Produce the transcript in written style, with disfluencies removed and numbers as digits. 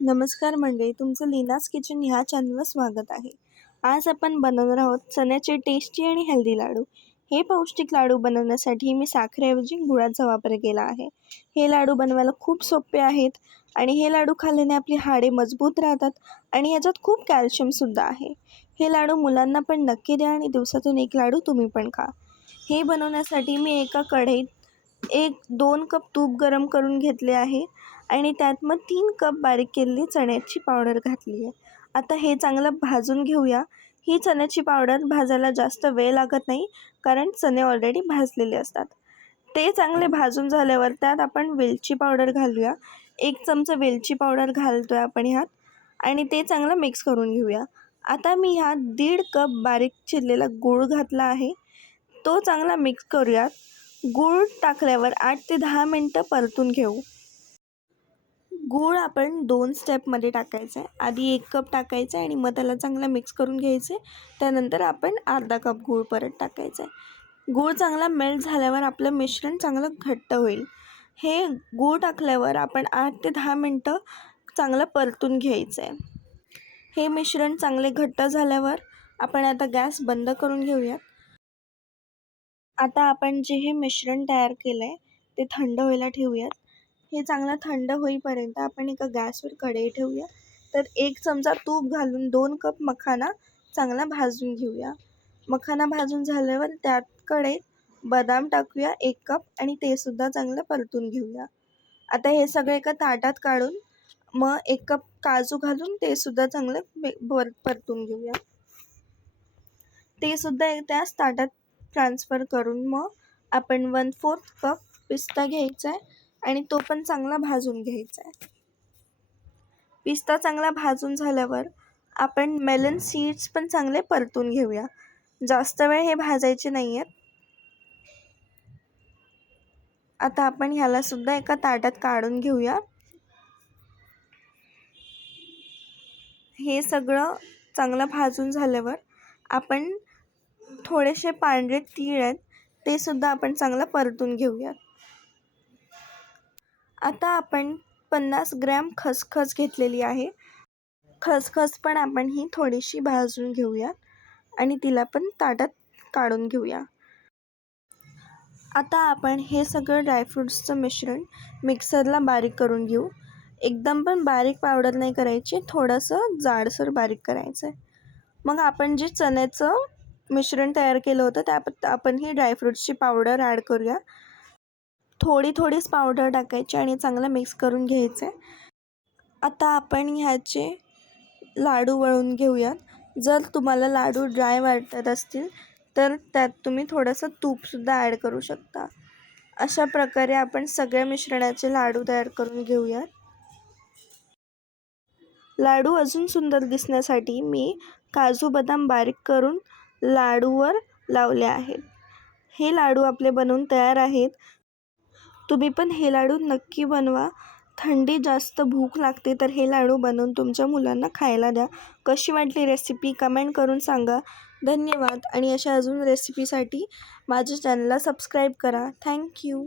नमस्कार मंडळी, तुमचं लीनाज किचन ह्या चॅनलवर स्वागत आहे. आज आपण बनवणार आहोत चण्याचे टेस्टी आणि हेल्दी लाडू. हे पौष्टिक लाडू बनवण्यासाठी मी साखरेऐवजी गुळाचा वापर केला आहे. हे लाडू बनवायला खूप सोपे आहेत आणि हे लाडू खाल्ल्याने आपली हाडे मजबूत राहतात आणि याच्यात खूप कॅल्शियमसुद्धा आहे. हे लाडू मुलांना पण नक्की द्या आणि दिवसातून एक लाडू तुम्ही पण खा. हे बनवण्यासाठी मी एका कढईत 1-2 कप तूप गरम करून घेतले आहे आणि त्यात मग 3 कप बारीक केलेली चण्याची पावडर घातली आहे. आता हे चांगलं भाजून घेऊया. ही चण्याची पावडर भाजायला जास्त वेळ लागत नाही, कारण चणे ऑलरेडी भाजलेले असतात. ते चांगले भाजून झाल्यावर त्यात आपण वेलची पावडर घालूया. 1 चमचा वेलची पावडर घालतो आहे आपण ह्यात आणि ते चांगलं मिक्स करून घेऊया. आता मी ह्यात 1.5 कप बारीक चिरलेला गूळ घातला आहे. तो चांगला मिक्स करूयात. गूळ टाकल्यावर 8 ते 10 मिनटं परतून घेऊ. गूळ आपण 2 स्टेपमध्ये टाकायचा आहे. आधी 1 कप टाकायचा आहे आणि मग त्याला चांगला मिक्स करून घ्यायचं आहे. त्यानंतर आपण अर्धा कप गूळ परत टाकायचा आहे. गूळ चांगला मेल्ट झाल्यावर आपलं मिश्रण चांगलं घट्ट होईल. हे गूळ टाकल्यावर आपण 8 ते 10 मिनटं चांगलं परतून घ्यायचं आहे. हे मिश्रण चांगले घट्ट झाल्यावर आपण आता गॅस बंद करून घेऊयात. आता आपण जे हे मिश्रण तयार केलं आहे ते थंड व्हायला ठेवूयात. हे चांगलं थंड होईपर्यंत आपण एका गॅसवर कढई ठेवूया. तर 1 चमचा तूप घालून 2 कप मखाना चांगला भाजून घेऊया. मखाना भाजून झाल्यावर त्यात कढईत बदाम टाकूया 1 कप आणि ते सुद्धा चांगलं परतून घेऊया. आता हे सगळं एका ताटात काढून मग 1 कप काजू घालून ते सुद्धा चांगलं परतून घेऊया. ते सुद्धा त्याच ताटात ट्रान्सफर करून मग आपण 1/4 कप पिस्ता घ्यायचा आहे आणि तो पण चांगला भाजून घ्यायचा आहे. पिस्ता चांगला भाजून झाल्यावर आपण मेलन सीड्स पण चांगले परतून घेऊया. जास्त वेळ हे भाजायचे नाही आहेत. आता आपण ह्याला सुद्धा एका ताटात काढून घेऊया. हे सगळं चांगलं भाजून झाल्यावर आपण थोडेसे पांढरे तीळ आहेत ते सुद्धा आपण चांगलं परतून घेऊया. आता आपण 50 ग्रॅम खसखस घेतलेली आहे. खसखस पण आपण ही थोडीशी भाजून घेऊया आणि तिला पण ताटात काढून घेऊया. आता आपण हे सगळं ड्रायफ्रूट्सचं मिश्रण मिक्सरला बारीक करून घेऊ. एकदम पण बारीक पावडर नाही करायची, थोडंसं जाडसर बारीक करायचं आहे. मग आपण जे चण्याचं मिश्रण तयार केलं होतं त्यात आपण ही ड्रायफ्रूट्सची पावडर ॲड करूया. थोडीच पावडर टाकायची आणि चांगलं मिक्स करून घ्यायचं आहे. आता आपण ह्याचे लाडू वळून घेऊयात. जर तुम्हाला लाडू ड्राय वाटत असतील तर त्यात तुम्ही थोडंसं तूपसुद्धा ॲड करू शकता. अशा प्रकारे आपण सगळ्या मिश्रणाचे लाडू तयार करून घेऊयात. लाडू अजून सुंदर दिसण्यासाठी मी काजू बदाम बारीक करून लाडूवर लावले आहेत. हे लाडू आपले बनवून तयार आहेत. तुम्ही पण हे लाडू नक्की बनवा. थंडी जास्त भूक लागते तर हे लाडू बनवून तुमच्या मुलांना खायला द्या. कशी वाटली रेसिपी कमेंट करून सांगा. धन्यवाद आणि अशा अजून रेसिपीसाठी माझ्या चॅनलला सबस्क्राईब करा. थँक्यू.